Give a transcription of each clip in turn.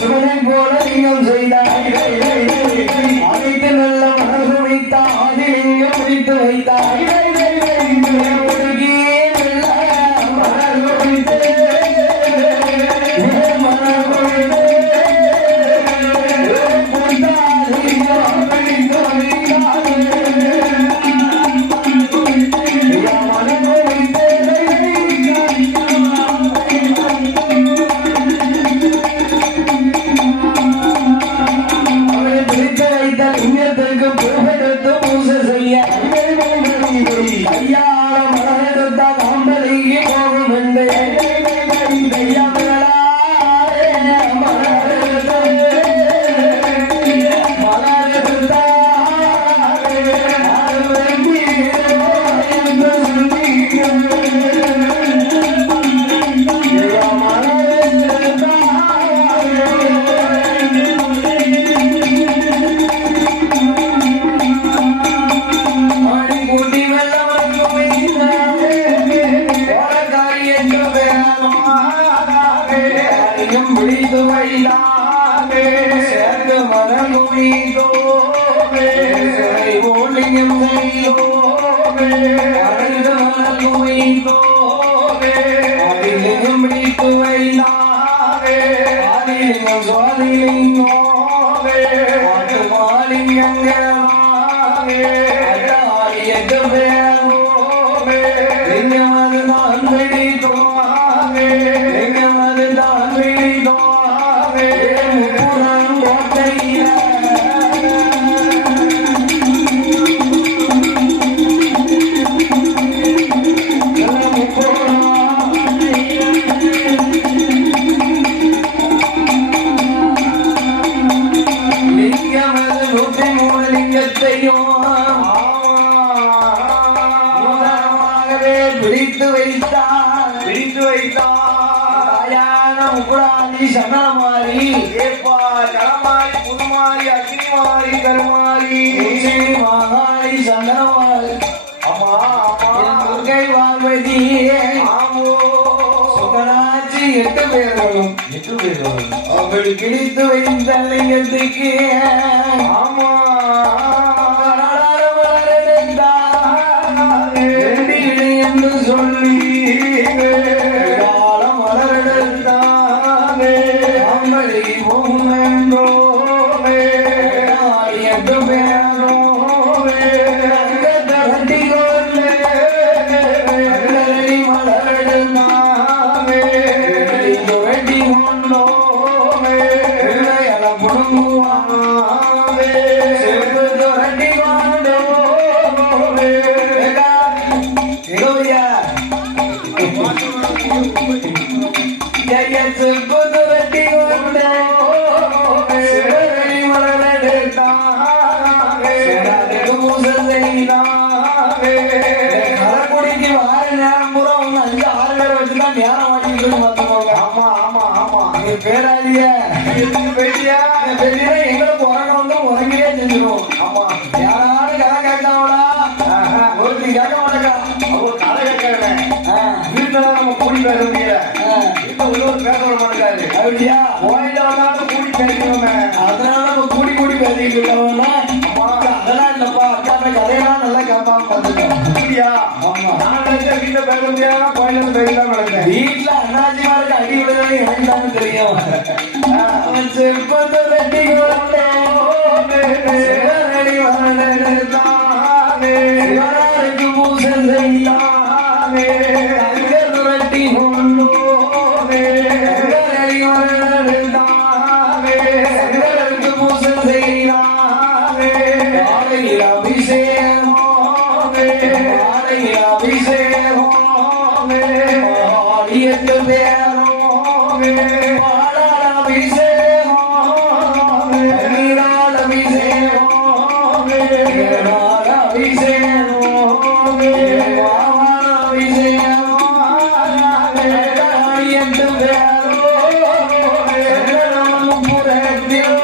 சுவனை போல லிங்கம் செய்தாய் அனைத்து நல்ல மனசு வைத்தாய் ஆதிலிங்கம் பிடித்து வைத்தாய் அவள் கிழித்து வைத்த லிங்கத்துக்கு ஆமா என்று சொல்லி காலம் வளரெடுத்தானே அவளை போன்றோமே எட்டு பேரோமே தட்டி கொள்ளே மலரெடுத்தானே வெட்டி கொண்டோமே புடுங்குவானே வெட்டி கொண்டோமே கரக்குடிக்கு வார நேரம் பூரா 5-6 பேர் வச்சுதான் நேரம் வாங்கிட்டு ஆமா ஆமா ஆமா பேராதிய பெரியா எங்களுக்கு உறங்க உறங்கியே செஞ்சிடும் ஆமா யாராவது கதை கேட்காமடா ஒருத்தர் கேட்க மாட்டேக்கா அவங்க கதை கேட்கிறேன் வீட்டுல நம்ம கூடி பேச முடியல இப்ப உள்ளூர் பேச விட மாட்டேங்காரு அப்படியா கோயில வந்தாலும் கூடி பேசிக்கோமே அதனால நம்ம கூடி பேசிட்டு இருக்கோம்னா அதெல்லாம் இல்லப்பா அக்கா கதையெல்லாம் நல்லா கேட்பாங்க பார்த்துக்கோ அப்படியா ஆமா நான் நினைச்சேன் வீட்டுல பேச முடியாம கோயில இருந்து பேசலாம் நினைச்சேன் வீட்டுல அண்ணாச்சிமாருக்கு அடி விடுறது எனக்கு தானே தெரியும் செப்பத்தை வெட்டி பூசல் செய்யாமே வெட்டி கொண்டோமே பூசல் செய்யாமே அபிஷேகமே அபிஷேகமே ஆடியத்து பேரோமே அபிஷேகமே நீரால் அபிஷேகமே அபிஷேகமே அபிஷேகமே ஆடியத்து பேரோமே புறத்தில்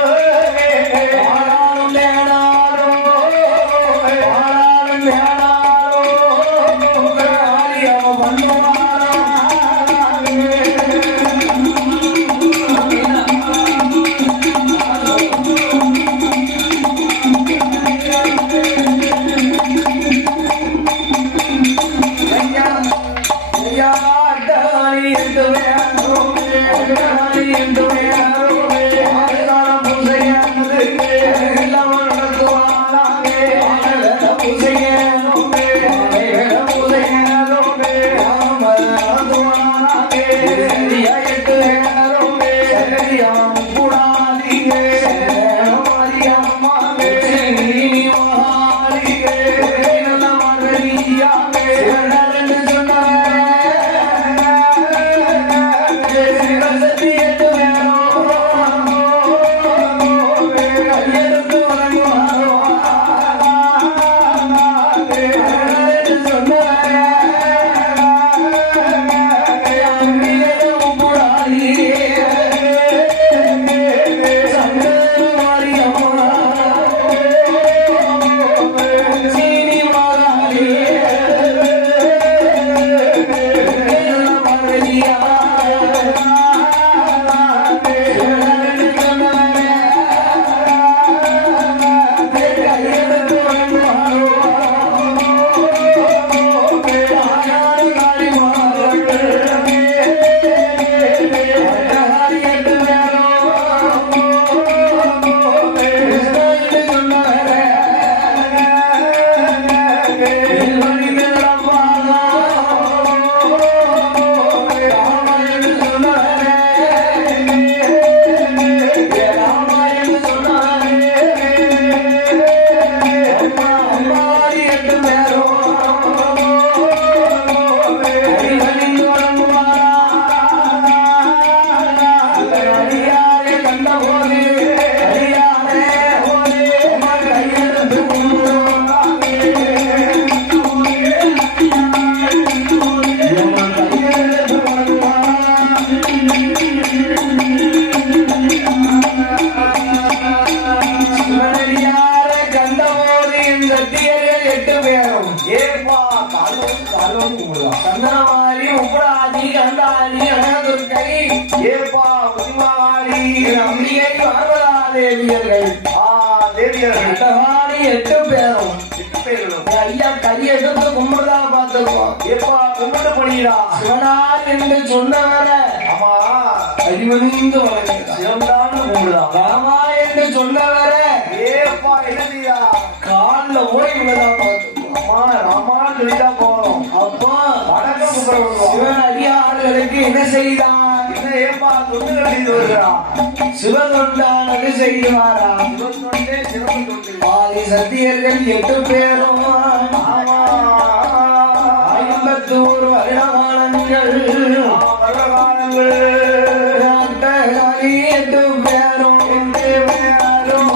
கந்தனமாரி உப்பராதி கந்தாரி அனதுர்க்கை ஏப்பா உமாரி அம்பிகை பார்வதா தேவியர்கள் தேவியர்கள் 8 பேரும் 8 பேர்களும் ஐயா கையெடுத்து கும்பிடுதா பார்த்துருக்கோம். ஏப்பா கும்பிட்டு போனீங்களா சிவனார் என்று சொன்னவர ஆமா அறிவணிந்து வளர்க்கிறார். சிவன்தான் கும்பிடுதா ராமா என்று சொன்னவர ஏப்பா என்னதியா கால்ல ஓடி விழுதா பார்த்துருக்கோம். அம்மா ராமான்னு சொல்லிட்டா போறோம் அப்போ வணக்கம் கும்பிடுவோம் சிவன் அடியார்களுக்கு என்ன செய்தான்? என்ன ஏப்பா தொண்டு கட்டிட்டு வருகிறான் சிவதொண்டானது செய்வாரா? சிவன் தொண்டே சிவன் தொண்டு ஆதி சத்தியர்கள் 8 பேரும் ஆமா 51 வருடகாலங்கள் வரகாலங்கள் 8 பேரும் 51 பேரும்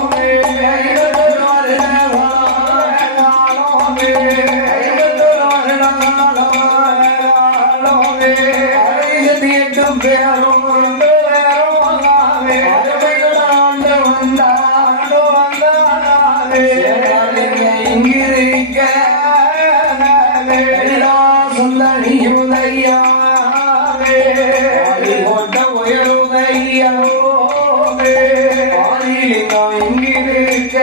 இங்கிருக்க சுந்தரியுதையா கொண்ட உயருதையா ஆதிலிங்கம் இங்கிருக்க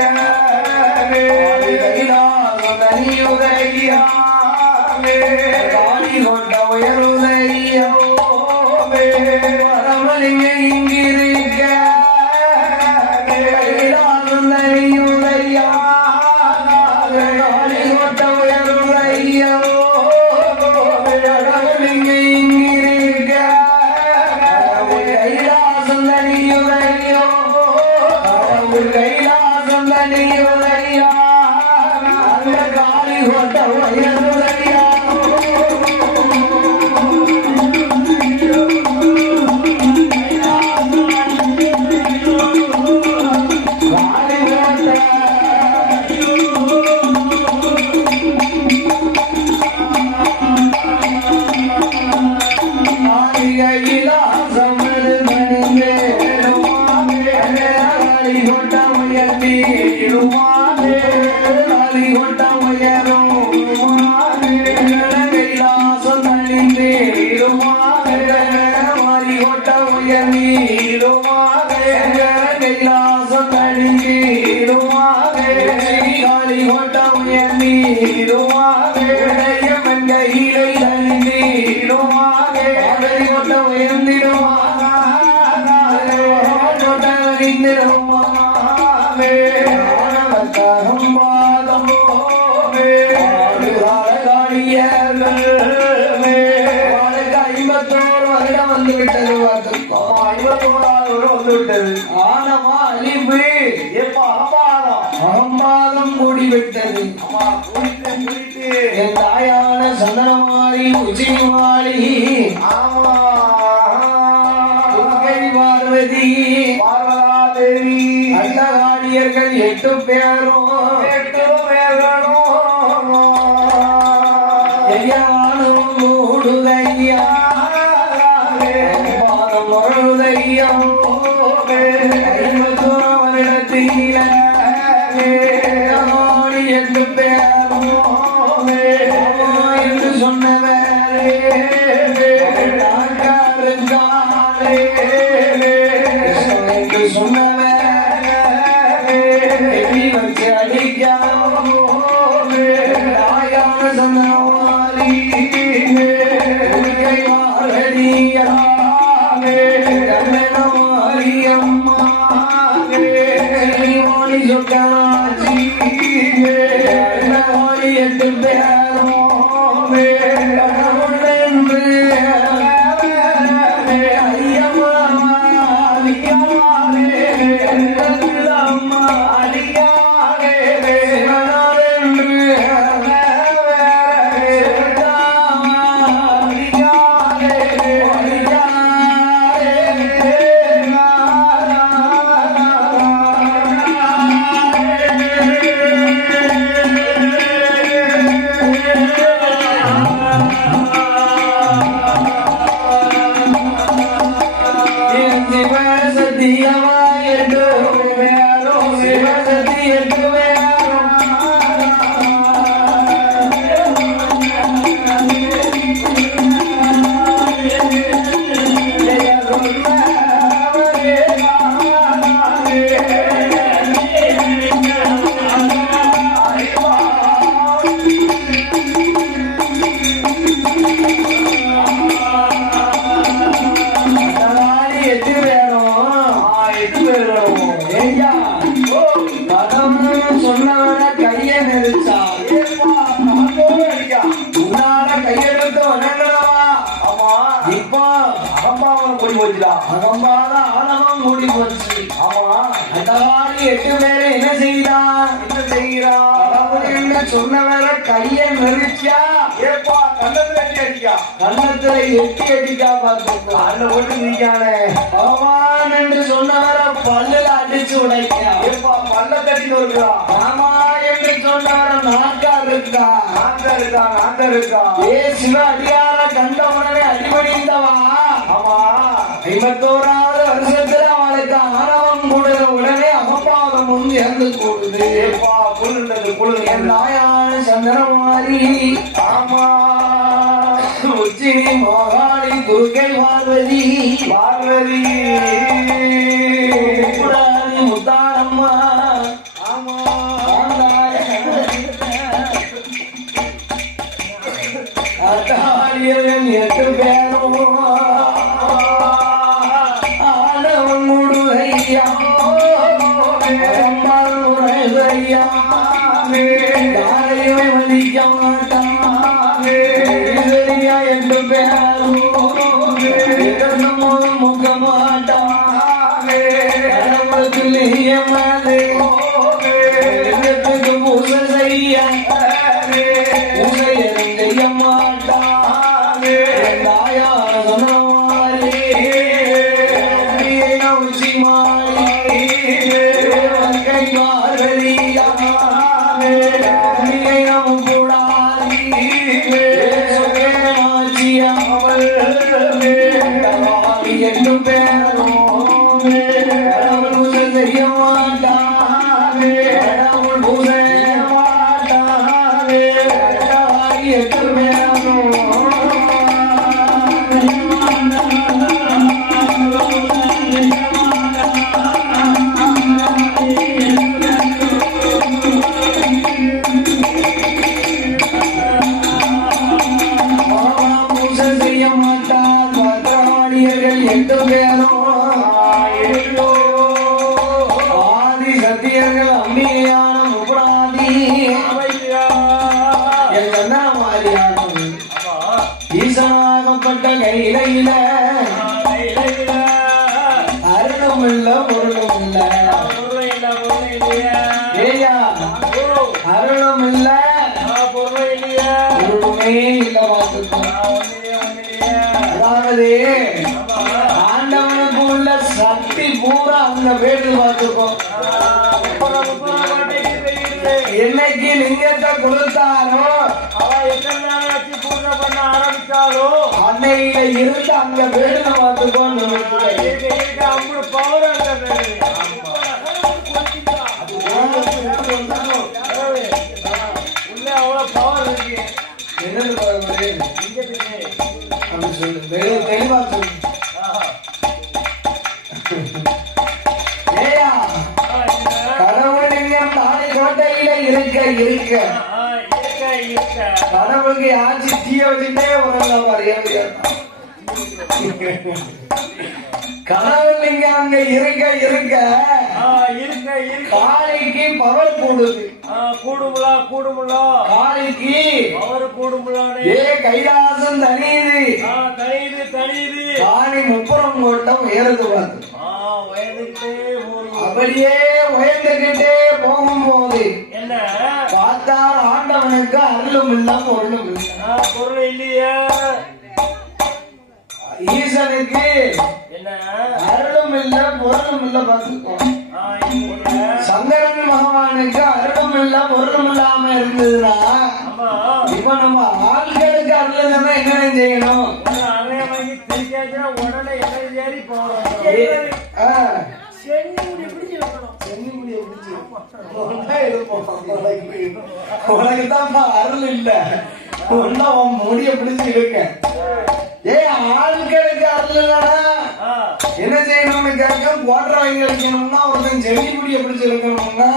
சுந்தரியுதையா ஆதி கொண்ட உயருதையா வரமலிங்க இங்கிருக்க சுந்தரியுதையா ஆதி கொண்ட உயருதையா வரமலிங்க இங்கிருக்க கைலாசந்தனியுதையா கைலாசந்தனியுதையா அந்த காளி கொண்ட உயருதையா அகம்பாதம் கூடிவிட்டது. என் தாயான சந்தனமாரி உச்சிமாளி பார்வதி பார்வதா தேவி அண்டகாடியர்கள் 8 பேரும் 8 பேர்களும் ஐயானும் மூடுதையா பாதம் முரளுதையா வருடத்தில 8 பேரும் என்று சொன்னவரே என்று சொன்னவரே வச்சு அடிக்காயான சந்தனவாரி மாரியம்மா சொக்கராட்சி 8 பேரும் அகம்பாத ஆணவம் மூடி போச்சு. ஆமா அண்டகாடி 8 பேரை என்ன செய்தான் என்ன சொன்னவரை கைய நெரிச்சா ஏப்பா கண்ணத்துல அடிக்கா கண்ணத்துல எட்டி அடிக்கா பார்த்து அந்த ஒட்டு நீக்கானே பகவான் என்று சொன்னவரை பல்லுல அடிச்சு உடைக்கா ஏப்பா பல்ல தட்டி வருகிறா ராமா என்று சொன்னவரை நாக்கா இருக்கா ஏ சிவ அடியார கண்ட உடனே அடிபடிந்தவா ஆமா 51வது வருஷத்துல அவளுக்கு ஆணவம் கூடுற உடனே அகப்பாதம் முன் இறந்து கூடுது. என் தாயான சந்திரமாரி ஆமா உச்சினி மகாளி துர்க்கை பார்வதி முத்தாரம்மா ஆமா அத்தாரியன் 8 பேரும் ஆணவம் முடுகையா யாரையும் மதிக்க மாட்டான் 8 பேரும் முக்க மாட்டான் பூசை செய்ய செய்ய மாட்டான் உச்சி மாறி எட்டு பேரும் செய்ய மாட்டான் பூசை மாட்டான் எட்டு பேரும் ஆதி சத்தியர்கள் அம்பியான முப்பராதி என்ன மாதிரியான ஈசனாகப்பட்ட கையில அருளும் இல்ல பொருளும் இல்ல ஏயா அருளும் இல்ல பொருளுமே இல்ல பார்த்துக்கோ. அதாவது ஆண்டவனுக்கு உள்ள சக்தி பூரா அந்த வீடு பார்த்துக்கோம். என்னைக்கு லிங்கத்தை கொடுத்தாரோ அன்னையில இருந்து அங்க வீடு பார்த்துக்கோம். தெளிவா சொல்லு. ஏயா கடவுளிங்கம் தானே கோட்டையில இருக்க கடவுளுக்கு ஆட்சி தீய வச்சுட்டே வரல. கடவுளிங்க அங்க இருக்க காலைக்கு பவர் கூடுது. காலைக்கு ஏ கைலாசம் தனியுது. காணி முப்புறம் கோட்டம் உயர்ந்து பார்த்து அப்படியே உயர்ந்துகிட்டே போகும்போது பார்த்தால் ஆண்டவனுக்கு அருளும் இல்ல பொருளும் இல்ல. ஈசனுக்கு அருளும் இல்ல பொருளும் இல்ல பார்த்துக்கோ. சங்கரன் பகவானுக்கு அருளும் இல்ல பொருளும் இல்லாம இருந்ததுன்னா இப்ப நம்ம ஆள்களுக்கு அருள் என்ன செய்யணும்? உனக்குதான் அருள் இல்ல ஒன்னா உன் முடிய பிடிச்சு இருக்க. ஏ ஆள்களுக்கு அருள் இல்லனா என்ன செய்யணும்னு கேட்க ஓட்டர் வாங்கி அடிக்கணும்னா ஒருத்தன் செடி முடிய பிடிச்சு இருக்கணும்னா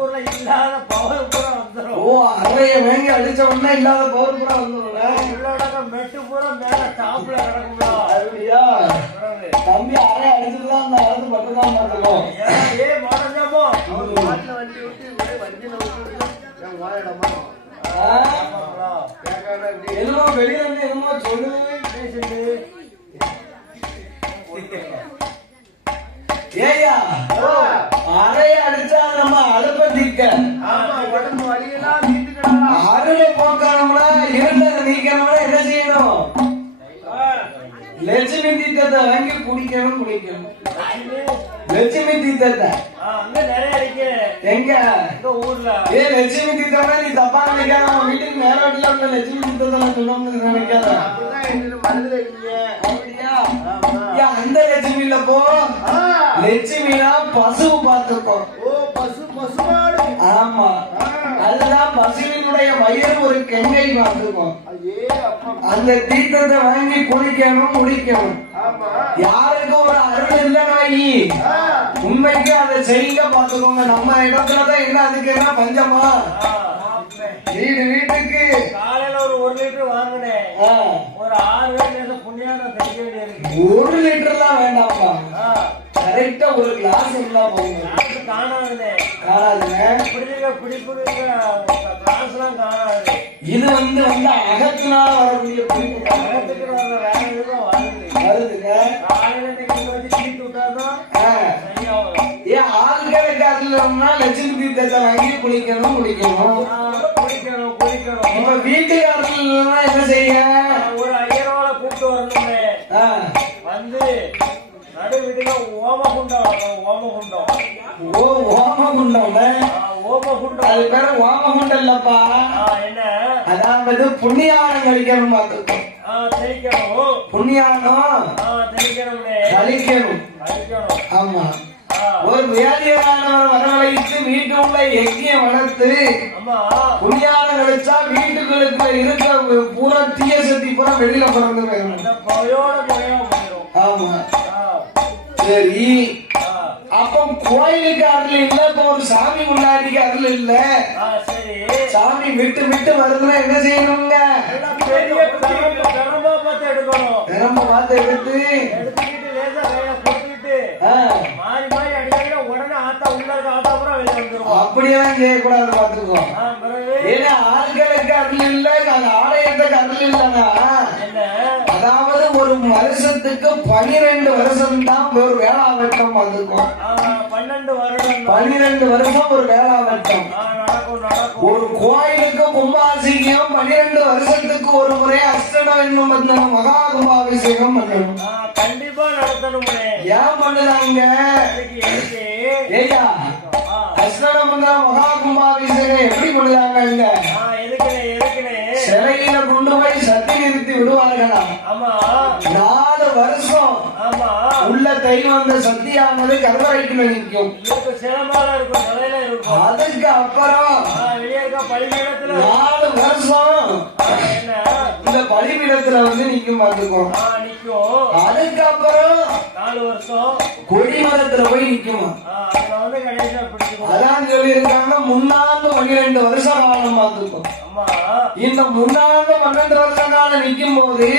ஊர்ல இல்லாத பவர் பூரா வந்துடும். ஓ அறைய வாங்கி அடிச்ச உடனே இல்லாத பவர் பூரா வந்துடும். மெட்டு பூரா மேல டாப்ல கிடக்கும்ல. அப்படியா தம்பி அறைய அடிச்சுதான் அந்த இடத்து பட்டுதான் பார்த்துக்கோம். ஏ மாடலாமோ வாட்ல வண்டி விட்டு வண்டியில விட்டு என்னமோ வெளியே வந்து என்னமோ சொல்லுது பேசிட்டு. ஏயா அறைய அடிச்சா நம்ம அழுப்பத்திக்க உடம்பு வலியெல்லாம் நீட்டுக்கணும். அருளை போக்கணும்னா இருந்ததை நீக்கணும்னா என்ன செய்யணும்? லட்சுமி தீர்த்தத்தை வாங்கி குடிக்கணும். லட்சுமி தீர்த்தத்தை எங்க ஊர்ல ஏ லட்சுமி தீர்த்தம்னா நீ தப்பா நினைக்காத. வீட்டுக்கு மேல வீட்டுல உள்ள லட்சுமி தீர்த்தத்தை சொல்லணும்னு நினைக்காத. அப்படியா அந்த லட்சுமி இல்ல போ. லட்சுமினா பசுவு பார்த்துக்கோ. ஆமா அதுதான் பசுவினுடைய வயிறு ஒரு கெங்கை பார்த்துக்கோம். அந்த தீர்த்தத்தை வாங்கி குடிக்கணும் முடிக்கணும். யாருக்கு ஒரு அருள் இல்லைனாயி உண்மைக்கு அதை செய்ய பார்த்துக்கோங்க. நம்ம இடத்துலதான் என்ன அதுக்கு என்ன பஞ்சமா? வீட்டுக்கு காலையில ஒரு 1 லிட்டர் வாங்கினேன். ஒரு 6 பேர் புண்ணியானம் செய்ய வேண்டியிருக்கு. 1 லிட்டர்லாம் வேண்டாம்ப்பா. கரெக்டா ஒரு கிளாஸ் எல்லாம் போகுங்க. காணாதுங்க கிளாஸ்லாம் காணாது. இது வந்து அகத்தினால வரக்கூடிய பிடிப்பு. அகத்துக்கு வர வேற எதுவும் வருதுங்க. காலையில வச்சு தீட்டு விட்டாதான் ஏன் ஆள்களுக்கு அதுலன்னா லட்சுமி தீர்த்தத்தை வாங்கி குளிக்கணும். நம்ம வீட்டுக்காரர்கள்னா என்ன செய்ய? ஒரு ஐயரோட கூப்பிட்டு வரணும். வந்து நடு வீட்டுல ஓமகுண்டம். ஓ ஓமகுண்டம். அது பேரு ஓமகுண்டம் இல்லப்பா. என்ன அதாவது புண்ணியானம் கழிக்கணும் பார்த்துக்கணும். புண்ணியானம் கழிக்கணும். ஆமா ஒரு வியாதியானவர் வரவழைத்து வீட்டுக்குள்ள எக்கியம் வளர்த்து புண்ணியானம் கழிச்சா வீட்டுக்குள்ள இருக்க பூரா தீய சக்தி பூரா வெளியில பிறந்து போயிடும். ஆமா சரி. அப்ப கோயிலுக்கு அருள் இல்ல. இப்ப ஒரு சாமி முன்னாடிக்கு அருள் இல்ல. சாமி விட்டு வருதுன்னா என்ன செய்யணுங்க? திறம்ப பார்த்து எடுத்து அப்படியெல்லாம் செய்யக்கூடாது பார்த்துக்கோ. ஏன்னா ஆண்களுக்கு அருள் இல்ல ஆலயத்துக்கு அருள் இல்லைன்னா அதாவது ஒரு வருஷத்துக்கு 12 வருஷம் தான் ஒரு வேளாவட்டம் பார்த்துக்கோ. 12 வருஷம் ஒரு வேளாவட்டம். ஒரு கோயிலுக்கு கும்பாபிஷேகம் 12 வருஷத்துக்கு ஒரு முறை அஷ்டடம் என்னும் மகா கும்பாபிஷேகம் பண்ணணும். கண்டிப்பா நடத்தணுமே. ஏன் பண்ணலாங்க அதுக்கு எதுக்கு? ஏய்யா அஸ்வனமந்திர மகா கும்பாபிஷேகம் எப்படி பண்ணுறாங்க? எதுக்குனே சிலையில கொண்டு போய் சத்தி நிறுத்தி விடுவார்களா? ஆமா 4 வருஷம் ஆமா உள்ள தெய்வம் அந்த சத்தியானது கருவறைக்குள்ள நிற்கும். இதுக்கு சிலம்பால இருக்கும், சிலையில இருக்கும். அதுக்கு அப்புறம் வெளியே இருக்க பலிபீடத்துல 4 வருஷம் என்ன இந்த பலிபீடத்துல வந்து நிக்கும் பார்த்துக்கும். நிக்கும். அதுக்கப்புறம் 4 வருஷம் கொடிமரத்துல போய் நிக்குமா? அதுல வந்து கணேசா பிடிக்கும். அதான் சொல்லியிருக்காங்க முன்னாண்டு 12 வருஷம் காலம் பார்த்துக்கும். ஆமா இந்த முன்னாண்டு 12 வருஷ காலம் நிக்கும் போது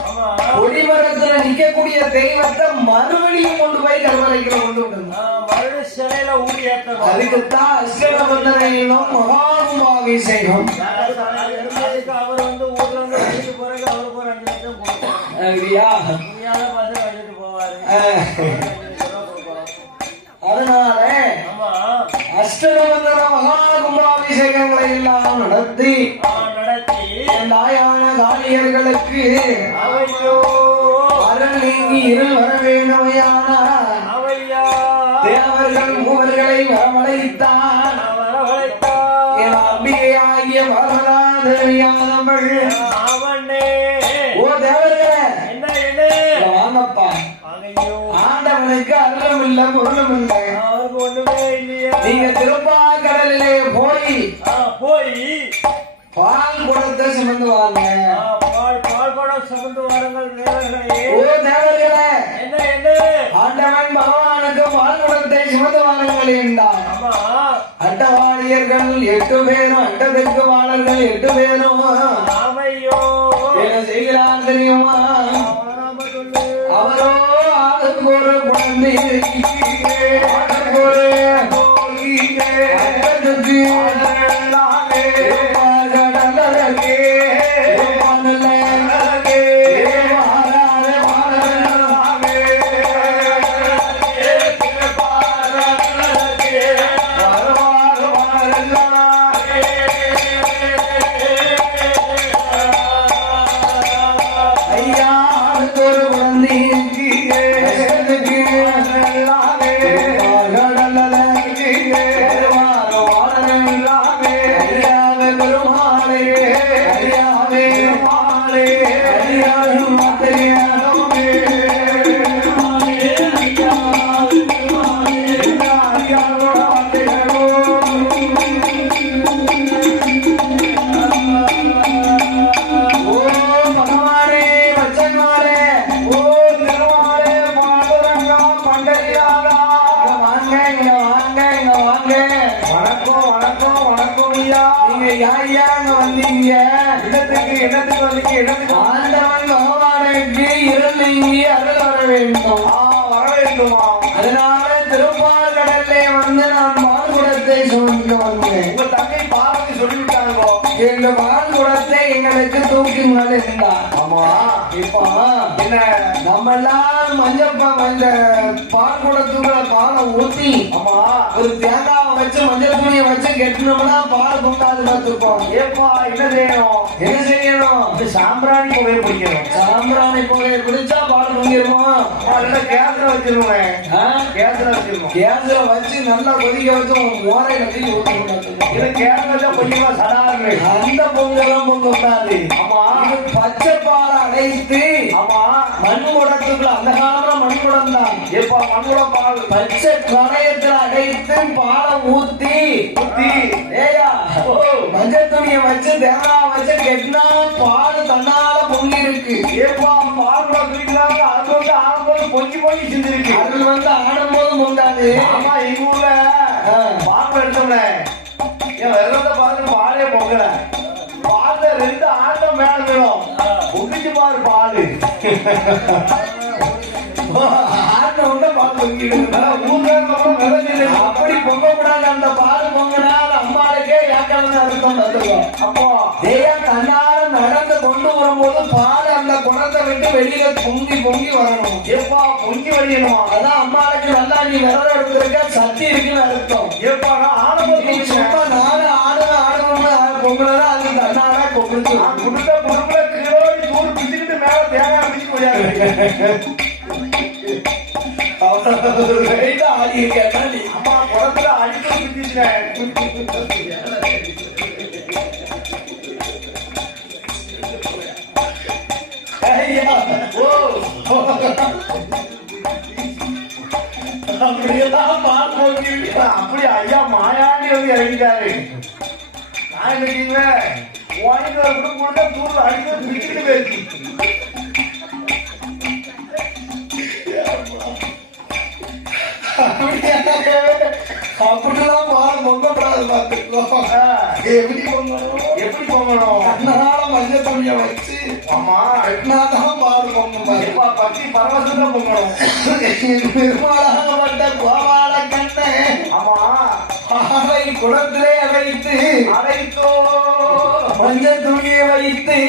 ஆமா கொடிமரத்துல நிக்கக்கூடிய தெய்வத்தை மறுபடியும் கொண்டு போய் கருவறைக்குள்ள கொண்டு விடணும். மறுபடியும் சிலையில ஊடி ஏற்றணும். அதுக்குத்தான் அஷ்டமந்திரம் மகாகும்பாபிஷேகம். அதுக்கு அவர் வந்து ஊர்ல இருந்து வெளியிட்டு போறதுக்கு அவருக்கு ஒரு 5 லட்சம் கொடுக்கணும். அப்படியா? முடியாத பஸ் வச்சுட்டு போவாரு. அதனால ஆமா அஷ்டமந்திர மகாகும்பாபிஷேகங்களை எல்லாம் நடத்தி தாயான காளியர்களுக்கு அவையோ அருள் நீங்கி இருள் வர வேணுமையான அவையா தேவர்கள் மூவர்களை வரவழைத்தான். என் அம்பிகையாகிய வரதா தேவியானவள் அவனே ஓ தேவர்களே என்ன வாங்கப்பா. ஆண்டவனுக்கு அருளும் இல்லை பொருளும் இல்லை. அவருக்கு ஒண்ணுமே இல்லையா? நீங்க திருப்பாக்கடலிலே போய் பால் குடத்தை சுமந்து வாங்க. பால் குடம் சுமந்து வாருங்கள் தேவர்களே. ஓ தேவர்களே என்ன ஆண்டவன் பகவானுக்கு பால் குடத்தை சுமந்து வாருங்கள் என்றார். அட்டவாளியர்கள் 8 பேரும் அட்டத்திற்கு வாழர்கள் 8 பேரும் என்ன செய்கிறார் தெரியுமா? அவரோ ஆளுக்கு ஒரு குழந்தை அதனால திருப்பார்கடல்லே வந்து நான் பால்குடத்தை சுமந்து வந்தேன். உங்க தங்கை பார்வதி சொல்லிவிட்டாங்க எங்க பால்குடத்தை எங்களுக்கு தூக்குங்கள் இருந்தார். ஆமா இப்ப என்ன நம்ம எல்லாம் மஞ்சள் இந்த பால்குடத்துக்குள்ள பாலை ஊத்தி ஆமா ஒரு தேங்காவை வச்சு மஞ்சள் துணியை வச்சு கெட்டணும்னா பால் பொங்காது பார்த்துப்போம். ஏப்பா என்ன செய்யணும்? சாம்பிராணி புகையை பிடிக்கணும். சாம்பிராணி புகையை பிடிச்சா பால் பொங்கிருவோம். கேஸ்ல வச்சிருவேன். கேஸ்ல வச்சு நல்லா கொதிக்க வச்சு மோரையில தூக்கி ஊற்றணும். கேஸ்ல கொஞ்சமா சடாரு அந்த பொங்கலும் பொங்க கூடாது. ஆமா பச்சை பாலை அடைத்து ஆமா மண் குடத்துக்குள்ள அந்த காலத்துல மண் குடம் தான். எப்ப மண் குடம் பால் பச்சை கடையத்துல அடைத்து பாலை ஊத்தி ஏயா மஞ்சள் துணியை வச்சு தேங்காய் வச்சு கெட்டினா பால் தன்னால பொங்கி இருக்கு. ஏப்பா பால் குடிக்கிறாங்க. அது வந்து ஆடும்போது பொங்கி பொங்கி செஞ்சிருக்கு. அது வந்து ஆடும்போது பொங்காது. ஆமா எங்க ஊர்ல பால் எடுத்தோம்ல என் வெள்ளத்தை பார்த்து பாலே பொங்கல. பால்ல 2 ஆட்டம் மேல விடும். பொங்கிச்சு பாரு பால் அப்படி பொங்க கூடாது. அந்த பால் பொங்கினால் அம்மாளுக்கே ஏக்கம்னு அர்த்தம். அப்போ தன்னால நடந்து கொண்டு வரும்போது பால் அந்த குடத்தை விட்டு வெளியில பொங்கி பொங்கி வரணும். எப்பா பொங்கி வழியணும். அதான் அம்மாளுக்கு நல்லா நீ விரதம் எடுத்திருக்க சக்தி இருக்குன்னு அர்த்தம். எப்பா சும்மா நாலு ஆடணும்னு பொங்கலா அது தன்னால பொங்கிச்சு கொடுத்த பொருளை கிலோடி தூள் பிச்சுக்கிட்டு மேல தேங்காய் பிடிச்சு முடியாது. ரைட்டா ஆடி இருக்கா நீ அம்மா குளத்துல அடித்து பிடிச்சிட்டேன். ஐயா ஓ அப்படியெல்லாம் பார்ப்போம் அப்படி ஐயா மாயாண்டி வந்து இறங்கிட்டாரு. நான் நினைக்கிறேன் உனக்கு ஒரு குரூப் கொடுத்தா தூள் அடித்து பிடிச்சிட்டு போயிடுச்சு. அப்படிலாம் பால் பொங்கப்படாது பார்த்துக்கோ. எப்படி பொங்கணும்? எப்படி போகணும்? கண்ணால மஞ்சள் துணியை வச்சு ஆமா கட்டினாதான் பால் பொங்கும் பாரு. எப்பா பத்தி பரவசம் தான் போகணும். நிர்மலாகப்பட்ட கோபால கண்ணை ஆமா ஆவை குளத்திலே வைத்து அழைத்தோ மஞ்சள் துணியை வைத்து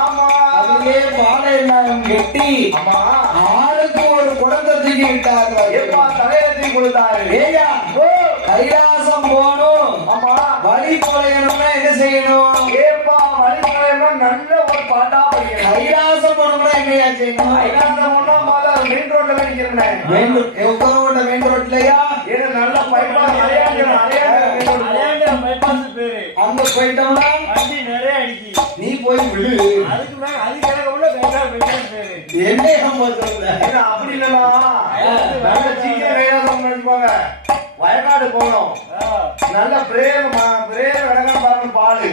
ஆமா அதிலே பாலை எல்லாம் கட்டி ஆமா ஆளுக்கு ஒரு குடத்தை தூக்கி விட்டார்கள். எப்பா தலையத்தை கொடுத்தாரு. ஏயா ஓ கைலாசம் போகணும், ஆமா வழி தொலையணும்னா என்ன செய்யணும்? ஏப்பா வழிமுறையெல்லாம் நல்ல ஒரு பாட்டா படிக்கணும். கைலாசம் போகணும்னா என்னையா செய்யணும்? ஐநாதம் ஒண்ணா மாதம் மெயின் ரோட்ல நிக்கிறேன். மெயின் உத்தரவோட மெயின் ரோட்லயா ஏன்னா நல்ல பைப்பாஸ் அலையாண்டு பைபாஸ் பேரு. அங்க போயிட்டோம்னா வண்டி நிறைய அடிச்சு நீ போய் விழு. அதுக்கு மேல அதுக்கு எனக்கு உள்ள பைபாஸ் பேரு. என்னையா சொல்ற? ஏன்னா அப்படி இல்லைன்னா நல்ல சீக்கிரம் கைலாசம் நினைச்சுப்பாங்க. வயநாடு போனோம் நல்ல பிரேர விளக்கம் பாருங்க பாலு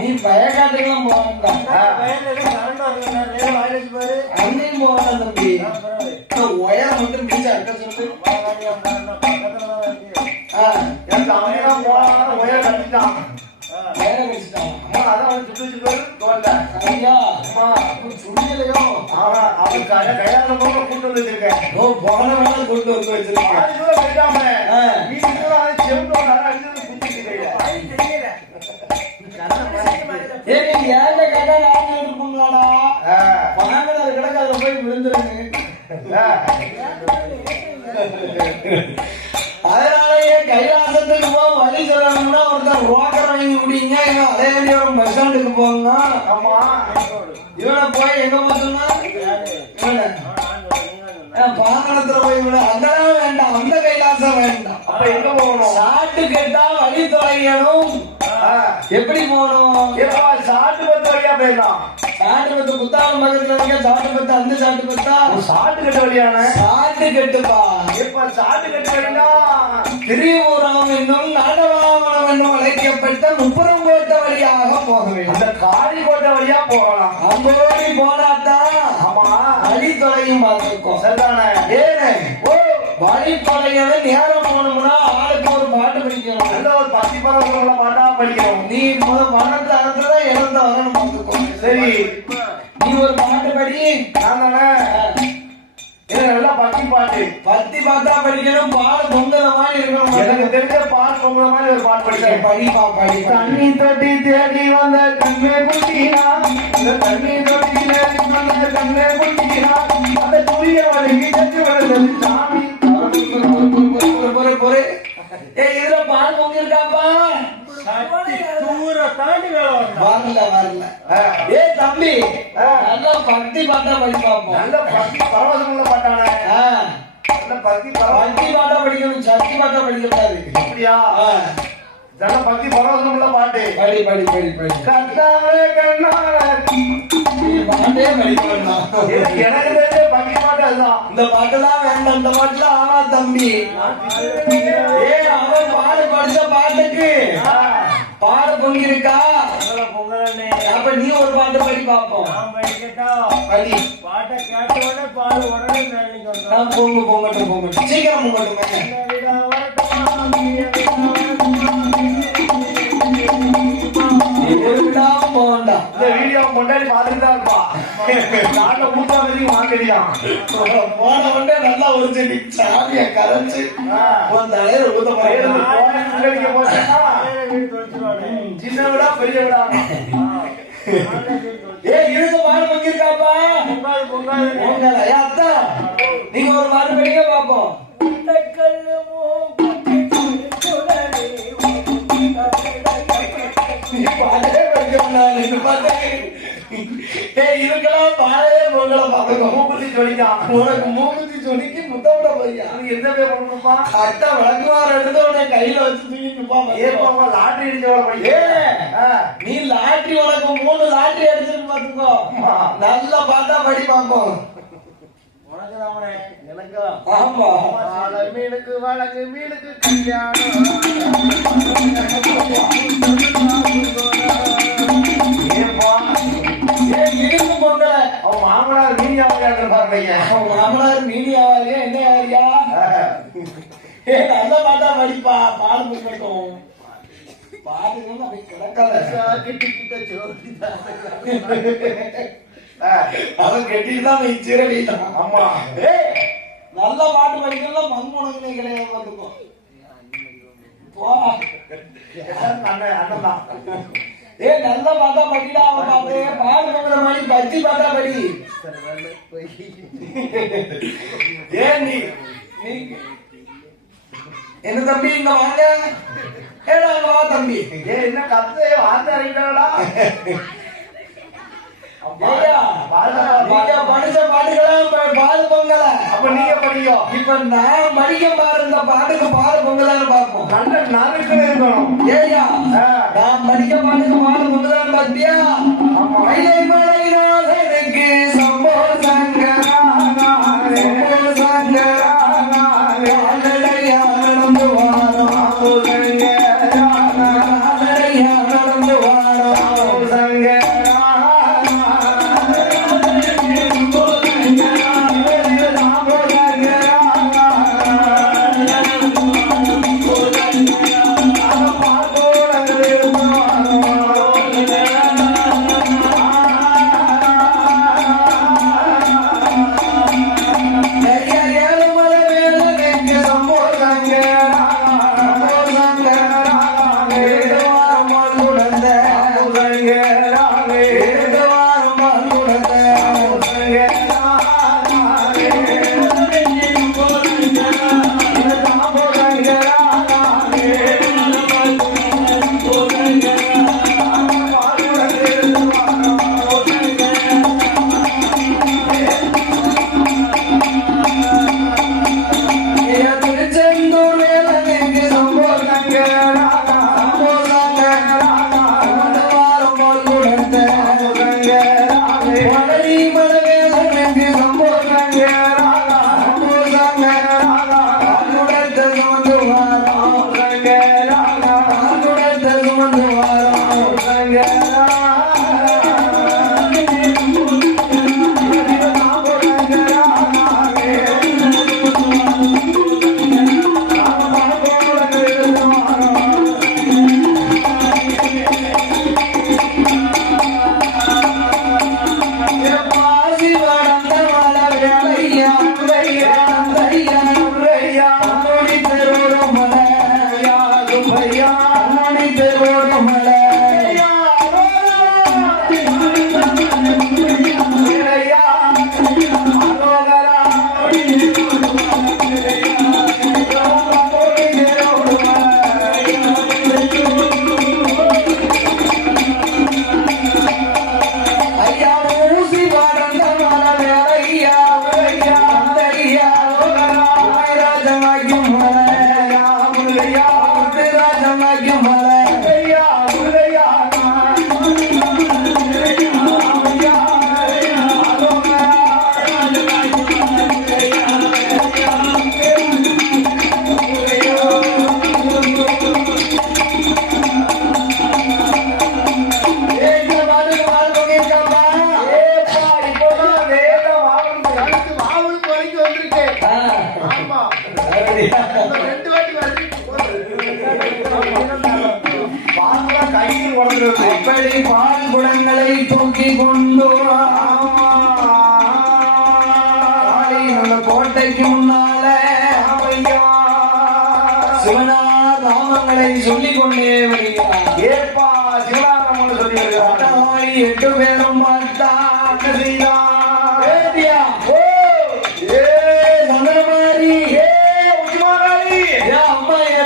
நீ பயக்காட்டுக்கெல்லாம் போகணும்டா. அங்கேயும் போகணும் தம்பி. உயரம் மட்டும் பீச்சா இருக்க சொல்லு. உயர் கட்டிட்டான். உயரம் வச்சுட்டான். அம்மா அதான் சுட்டு தோல்ல ஐயா சுடியலையோ அவன் கையாளம் போக கூட்டு வச்சிருக்கேன். போன வேலை கொண்டு வந்து வச்சிருக்கேன். அது கூட போயிட்டாம வீட்டுக்கு செவந்து அடிச்சது குத்திட்டு கையில ஏய் நீ ஏன்டா கடை ஆடி எடுப்பீங்களாடா? வாங்கடா கிடக்கு அதுல போய் விழுந்துருங்க. அதனாலயே கைலாசத்துக்கு போக வழி சொல்லணும்னா ஒருத்தர் ரோக்கர் வாங்கி முடியுங்க. இவன் அதே ஒரு பஸ் ஸ்டாண்டுக்கு போங்க. ஆமா இவனை போய் எங்க பார்த்தோம்னா பாங்கணத்துல போய் விட அதெல்லாம் வேண்டாம். அந்த கைலாசம் வேண்டாம். அப்ப எங்க போகணும்? சாட்டு கேட்டா வழி தொலையணும். எப்படி போகணும்? எப்பா சாட்டு பத்து வழியா போயிடலாம். சாட்டு பத்து புத்தாளம் பக்கத்துல இருக்க சாட்டு பத்து அந்த சாட்டு பத்தா சாட்டு கட்ட வழியான சாட்டு கட்டுப்பா. எப்ப சாட்டு கட்ட வழினா திரிபுரம் என்னும் நாடவாமனம் என்னும் அழைக்கப்பட்ட முப்புறங்கோட்டை வழியாக போக வேண்டும். அந்த காடி கோட்டை வழியா போகலாம். அங்கோடி போனாதான் ஆமா வழி தொலையும் பார்த்துருக்கோம். சரிதானே? ஏனே ஓ வழி தொலையவே நேரம் போகணும்னா ஆளுக்கு ஒரு பாட்டு படிக்கணும். நல்ல ஒரு பத்தி பரவ பாட்டா படிக்கணும். நீ வனத்தை அறந்துதான் இறந்த வரணும் பார்த்துக்கோ. சரி நீ ஒரு பாட்டு படி. நான் தானே நல்லா பத்தி பாட்டு பத்தி பார்த்தா படிக்கணும். பாடு பொங்குற மாதிரி இருக்கணும். எனக்கு தெரிஞ்ச பாட்டு உங்களை மாதிரி ஒரு பாட்டு படிச்சேன். படிப்பா படி. தண்ணி தொட்டி தேடி வந்த கண்ணே குட்டினா இந்த தண்ணி தொட்டி தேடி வந்த கண்ணே குட்டினா அந்த துணிய வழங்கி தச்சு வளர்ந்தது சாமி. பொறு ஏய் இதுல பால் பொங்கிருக்காப்பா? வரல வரல. ஏ தம்பி நல்லா பக்தி பாட்டா படிப்பாப்போம். நல்ல பத்தி பரவசமுள்ள பாட்டானே. நல்ல பத்தி பக்தி பாட்டா படிக்கணும். சக்தி பாட்டா படிக்கக்கூடாது. அப்படியா? நல்ல பத்தி பரவசமுள்ள பாட்டு. படி படி படி படி. கண்ணாலே கண்ணாலே பாட்டே படிக்கணும். எனக்கு தெரிஞ்ச பத்தி பாட்டு அதுதான். இந்த பாட்டுலாம் வேண்டாம். இந்த பாட்டுலாம் ஆமா தம்பி. ஏ அவன் பாடு படிச்ச பாட்டுக்கு பாடு பொங்கிருக்கா? அப்ப நீ ஒரு பாட்டு படி பாப்போம். படி. பாட்டை கேட்ட உடனே பாடு உடனே மேலே கொண்டு நான் பொங்கட்டும் சீக்கிரம் பொங்கட்டுமே. போகண்டாம். இந்த வீடியோ முன்னாடி பார்த்துட்டு தான் இருப்பா. நாட்டுல மூட்டா வரைக்கும் வாங்கடியான். போன உடனே நல்லா ஒரு செடி சாமியை கரைச்சு உன் தலையில ஊத்த சின்ன விடா பெரிய விடா. ஏ இருக்க பாடு பங்கிருக்காப்பா? அத்தா நீங்க ஒரு பாட்டு படிக்க பாப்போம். பாட்டே படிக்க பாட்டு இதுக்கெல்லாம் பாடவே பொங்கலை பார்க்கணும். மூக்குத்தி சொல்லிக்கான். உனக்கு மூக்குத்தி சொல்லிக்கு முத்தமிட போய்யா என்ன பேர் பண்ணணும்ப்பா? கட்ட விளக்குமாறு எடுத்து உன்னை கையில வச்சு தூக்கிட்டுப்பா. ஏப்பா லாட்டரி அடிச்சவள படிக்க நீ லாட்டரி உனக்கு 3 லாட்டரி அடிச்சிட்டு பாத்துக்கோ. நல்லா பார்த்தா படி பார்ப்போம். எனக்கு ஆமா மீனுக்கு வழக்கு மீனுக்கு கல்யாணம் மாமனார் மீனி ஆவாரியா என்ன ஆவாரியா? நல்ல பாட்டா படிப்பா. பாடு புக்கட்டும் பாட்டுன்னு அப்படி கிடக்காத. அவன் கெட்டிட்டுதான் நீ சீரடிதான். ஆமா நல்ல பாட்டு படிக்கலாம். மண்முனங்களே கிடையாது பார்த்துக்கோ. அண்ணன் நல்ல பாட்டா படிடா. அவன் பாத்து பாடு பண்ற மாதிரி பஜ்ஜி பாட்டா படி. ஏன் நீ என்ன தம்பி இங்க வாங்க. ஏடா வா தம்பி. என்ன கத்து வார்த்தை அறிவிக்கலடா. நீங்க படிச்ச பாட்டுக்கெல்லாம் பாடு பொங்கல. அப்ப நீங்க படிங்க. இப்ப நான் படிக்க பாரு இந்த பாட்டுக்கு பாடு பொங்கலான்னு பார்ப்போம். நல்ல நாளுக்கு இருக்கணும். ஏயா நான் படிக்க பாட்டுக்கு பாடு பொங்கலான்னு பார்த்தியா? மயிலை மலையினாதனுக்கு சம்போ சங்கரா சம்போ சங்கரா காலடையா நடந்து வாரம் காலடையா நடந்து வாரம் சங்கரா பால் குடங்களை தூக்கி கொண்டு கோட்டைக்கு முன்னால சிவனார் நாமங்களை சொல்லிக் கொண்டே வருகிறார். ஏப்பா சிவனார் சொல்லி வருகிறார். 8 பேரும் பார்த்தா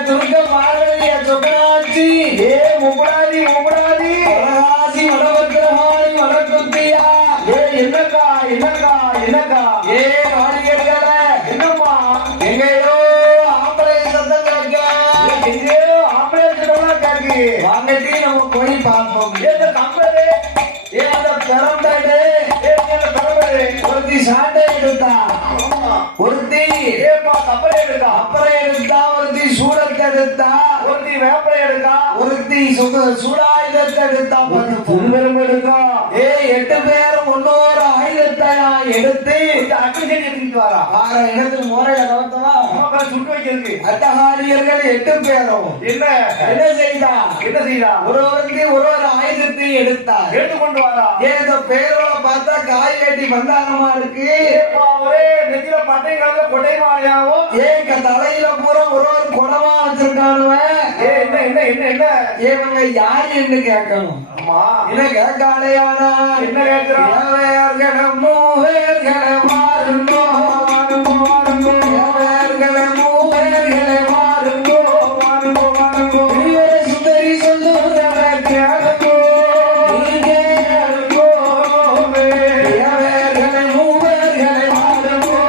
துர்க்க பார்வதிய சொக்கனாட்சி ஏ முப்படாதி முப்படாதி வடபத்திரமாளி வடக்குத்தி இருக்கா ஏ வாலியர்களே என்னம்மா எங்கேயோ ஆம்பளை சத்தம் கேட்க எங்கேயோ ஆம்பளை கேக்கு வாங்கட்டி நம்ம போய் பார்ப்போம் ஏந்த கம்பளே ஏ அந்த பெரம்பேடு ஒருத்தி சாட்டை எடுத்தா ஒருத்தி ஏப்பா கப்பலே எடுக்கா அப்புறம் எடுத்தா ஒருத்தி சூடத்தை எடுத்தா ஒருத்தி வேப்பலை எடுக்கா ஒருத்தி சூடாயுதத்தை எடுத்தா புல்வெலும்பு எடுக்கா ஏ 8 பேரும் ஒன்னொரு ஆயுதத்தையா எடுத்து அக்னி செடி எடுத்துட்டு வரா ஆற இடத்துல முறையில கவத்தவா அம்மா சுட்டு வைக்கிறதுக்கு அட்டகாரியர்கள் 8 பேரும் என்ன என்ன செய்தா என்ன செய்யறா ஒருவருக்கு ஒரு ஆயுதத்தை எடுத்தார் எடுத்து கொண்டு வரா ஏன் இந்த பேரோட பார்த்தா காய் வேட்டி வந்தாங்கமா இருக்கு ஏப்பா ஒரே நெத்தியில பட்டை கலந்த கொட்டை மாலையாவும் ஏன் தலையில பூரா ஒரு குடமா வச்சிருக்கானுவன் ஏ என்ன என்ன என்ன என்ன இவங்க யாரு என்று கேட்கணும் அம்மா என்ன கேட்காலையானா என்ன கேட்கிறான் ஏவேர்களே மூவேர்களே மாறுங்கோ ஏவேர்களே மூவேர்களே மாறுங்கோ பெரியவரே சுந்தரி சொல்லுகிறவரை கேளுங்கோ நீங்க கேளுங்கோ ஏவேர்களே மூவேர்களே மாறுங்கோ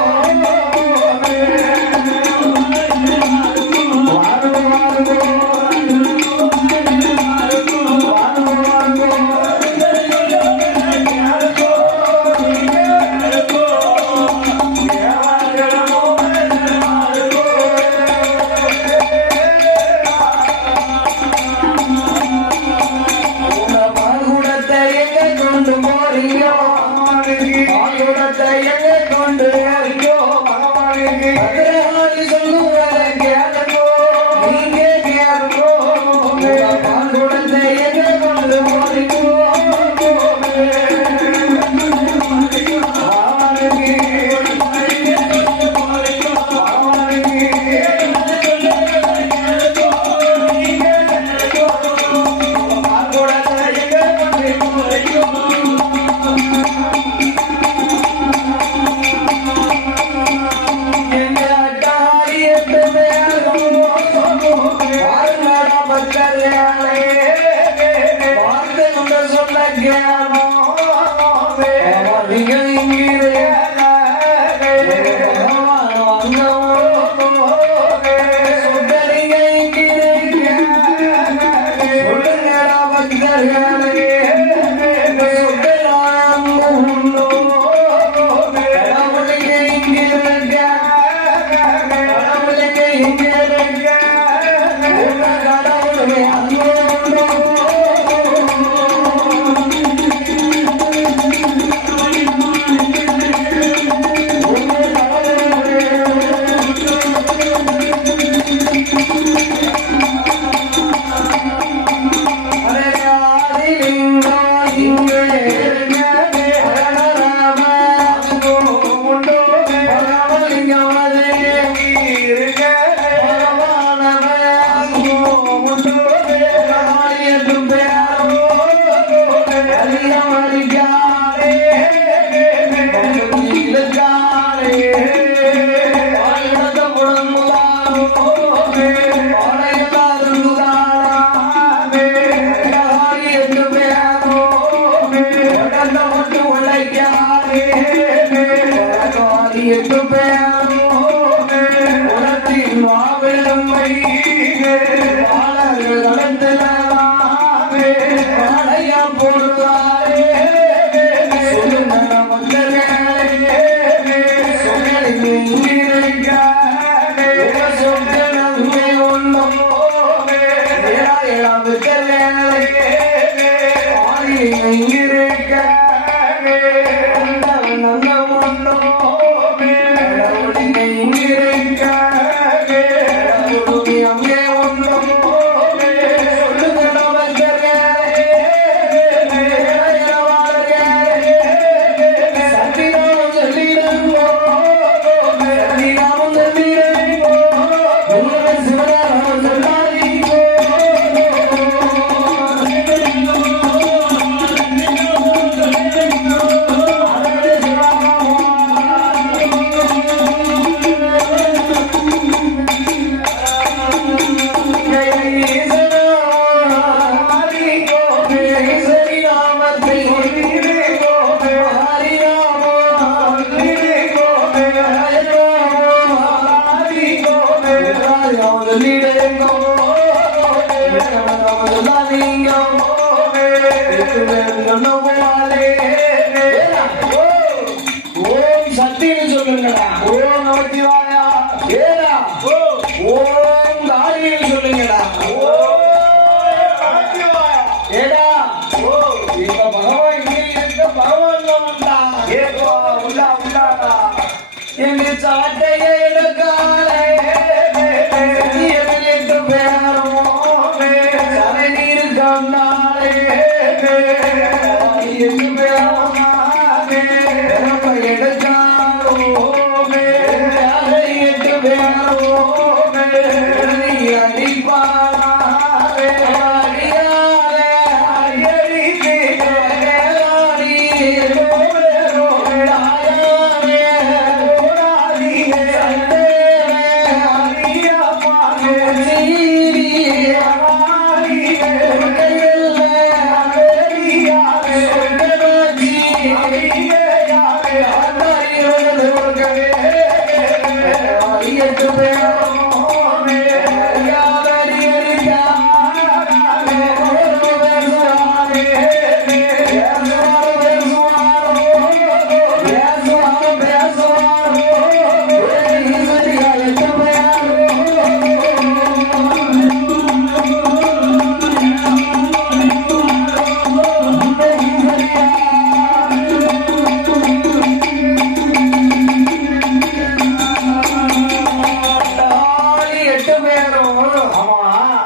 உங்க பால்குடத்தை எங்க கொண்டு போறீங்க பால்குடத்தை எங்க கொண்டு போறீங்கோ பத்திரகாளி சொல்லுவதை கேளுங்கோ நீங்க கேளுங்கோ உங்க பால்குடத்தை எங்க கொண்டு போறீங்கோ சொன்னவாலே ஓம் சக்தின்னு சொல்லுங்கடா. ஓம் நமச்சிவாயா ஏடா ஓம் காளின்னு சொல்லுங்கடா. ஏடா இந்த பகவான் இங்கே இருக்க பகவான் உண்டா எங்க சாட்டையை எடுக்காலே என்று பேரும் சரை நீர் கண்டாலே என்று பேரும் எடுத்தாரோமே என்று பேரோமே அடிப்பாரே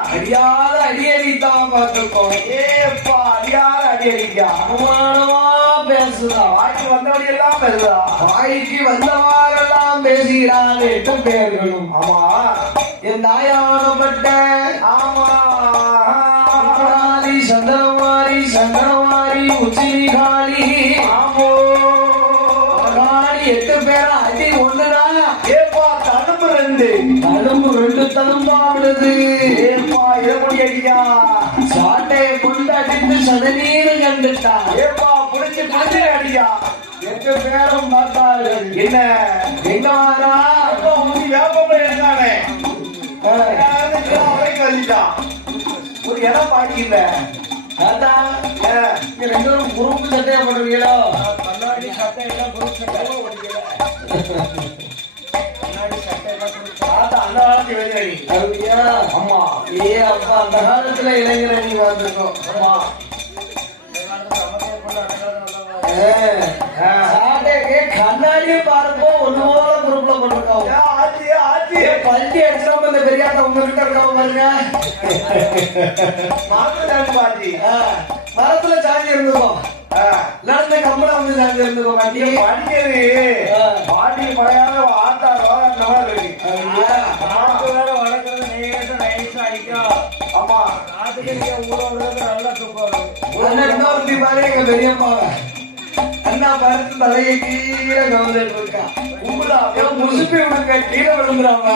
அடியாரே அடியடித்து வாய்க்கு வந்தவாறெல்லாம் பேசுகிறான் எட்டு பேர்களும். ஆமா என் தாயானப்பட்ட ஆமா சந்தனமாரி சந்தனமாரி உச்சிகாளி காளி எட்டு பேரா அடி ஒண்ணுதான். ஏப்பா தடுப்பு ரெண்டு தடும்பா விடுது. ஏப்பா இதை முடி அடிக்கா சாட்டையை கொண்டு அடித்து சதநீர் கண்டுட்டா. ஏப்பா புடிச்சு புடிச்சு அடிக்கா எட்டு பேரும் பார்த்தார்கள். என்ன எங்கவாரா வியாபம் எடுத்தானே கழிச்சான் ஒரு இடம் பாக்கி இல்ல அதான் ரெண்டு பேரும் குறும்பு சட்டையா போடுவீங்களோ? கண்ணாடி சட்டை எல்லாம் குறும்பு சட்டை கண்ணாடி சட்டை எல்லாம் அந்த காலத்து இளைஞரணி. அப்படியா? ஆமா ஏ அப்பா அந்த காலத்துல இளைஞரணி வந்திருக்கோம். ஆமா கண்ணாடியே பாருப்போ ஒண்ணு போல குரூப்ல போட்டிருக்கோம். பல்ட்டி அடிச்சவங்க இந்த பெரியாட்ட உங்ககிட்ட இருக்காம பாருங்க. மரத்துல சாஞ்சி இருந்துருவோம். நடந்த கம்பளம் வந்து சாஞ்சி இருந்துருவோம். படிக்கிறது பாட்டி பழையான ஆட்டா அந்த மாதிரி இருக்கு. வளர்க்கறது நேரம் நைஸா அடிக்கும். ஆமா நாட்டுக்கு நீங்க ஊற நல்லா தூக்கம் வரும். இன்னொருத்தி பாரு எங்க பெரியம்மாவை அண்ணா பார்த்து தலையை கீழே கவர்ந்துட்டு இருக்கான். முசுப்பி விடுங்க கீழே விழுந்துறாங்க.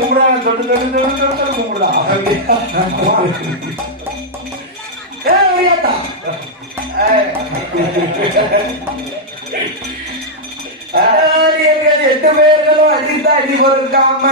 கும்பிடாங்க தொட்டு தொட்டு தொட்டு தொட்டு கும்பிடான். எட்டு பேர்களும் அடித்து அடி பொறுக்காம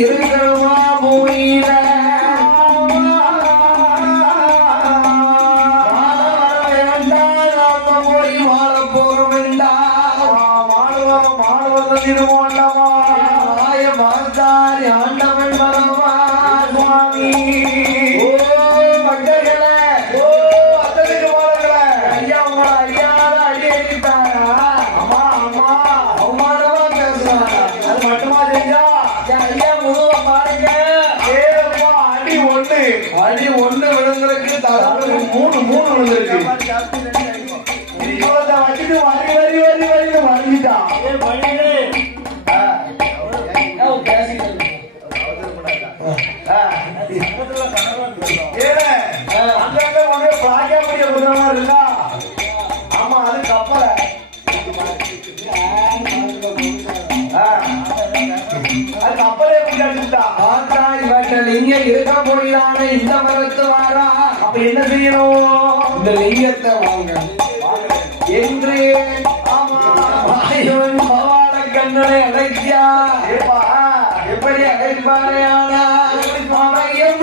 இருக்கணுமா பூமியில போய் வாழ போறோம். ஆத்தாரி ஆண்டவன் பகவான் சுவாமி. ஓ பக்தர்களே, ஓ அத்தனைக்கு போறங்களே, ஐயா உங்களை ஐயாத அடி அடித்தாரா? அம்மா அம்மா அவமானமா பேசுறாரா? அது மட்டுமா தெரிஞ்சா ஐயா முதுவ பாருங்க. ஏப்பா அடி ஒண்ணு விழுந்திருக்கு, தலை மூணு விழுந்திருக்கு. வச்சுட்டு வரி வந்துட்டான். ஆமா அது கப்பல கப்பலே ஆத்தாய் வட்டல் இங்க இருக்க போயிடாம இந்த மரத்து வாரா. அப்ப என்ன செய்யணும்? இந்த லிங்கத்தை வாங்க என்று பவாட கண்ணனை அழைத்தியா? எப்படி அழைப்பாரையானா? அமையம்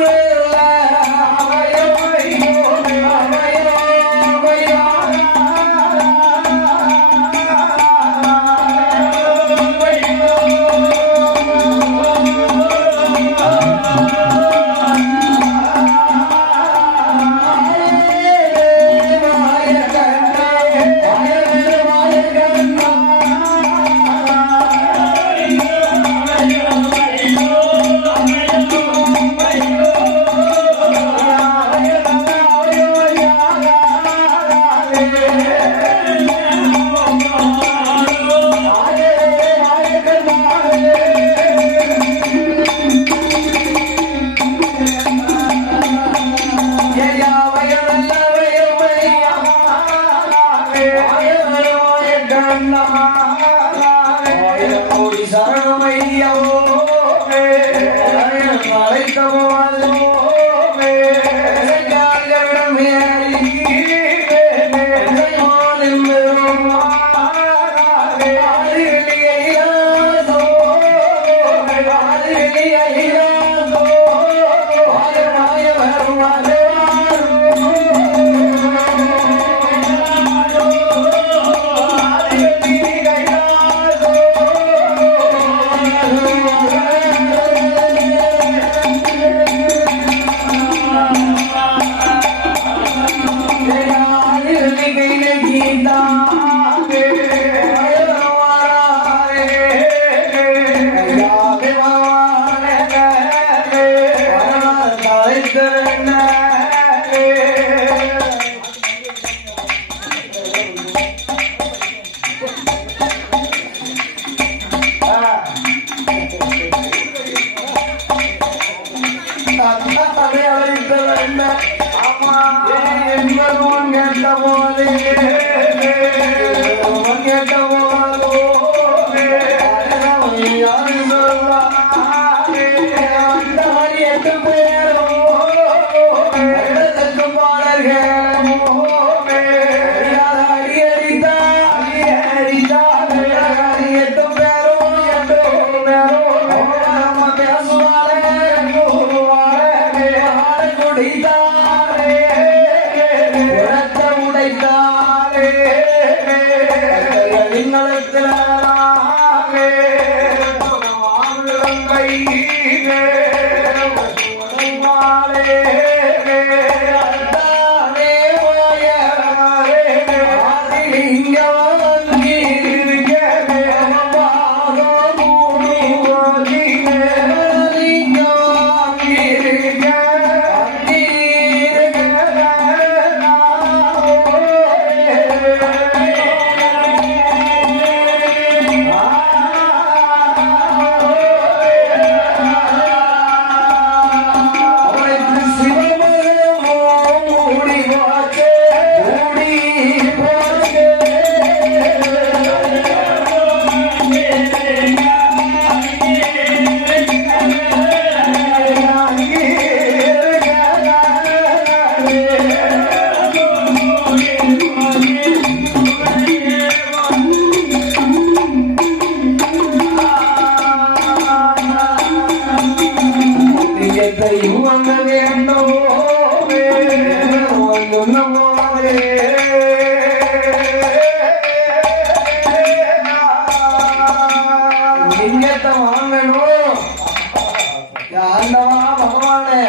ஆண்டவா பகவானே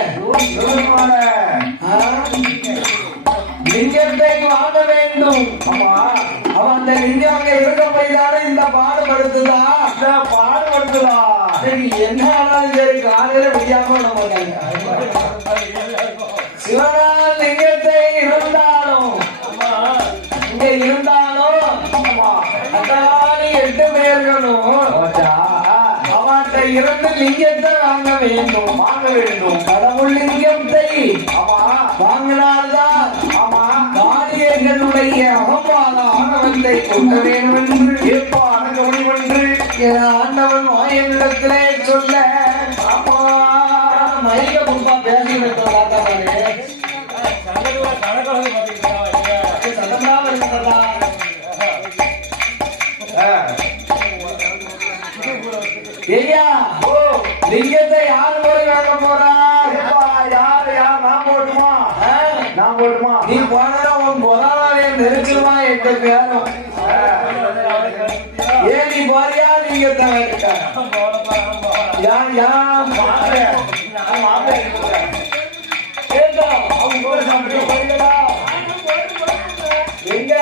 லிங்கத்தை வாங்க வேண்டும். ஆமா அவன் அந்த லிங்கம் அங்க இருக்க போய்தானே இந்த பாடுபடுத்துதா பாடுபடுத்துதா. சரி என்ன ஆனாலும் சரி காலையில விடியாம விட மாட்டாங்க. சிவனால் லிங்கத்தை இருந்தாலும் இங்க இருந்தாலும் அத்தாடி 8 பேர்களும் அவன்கிட்ட இருந்து லிங்கத்தை வாங்க வேண்டும். கடவுள் லிங்கத்தை வாங்கினால்தான் காரியங்களுடைய அகம்பாத ஆணவத்தை கொண்ட வேண்டும் என்று அடங்க முடியும் என்று ஆண்டவன் வாயனிடத்திலே சொல்ல மயில கும்பா பேசிக்கிட்டு லிங்கத்தை யாரு போய் வாங்க போறா? யாரு நான் போட்டுமா? நான் போட்டுமா? நீ போனா உன் பொருளாதார நெருக்கமா 8 பேரும். ஏன் நீ போறியா? லிங்கத்தை இருக்க எங்க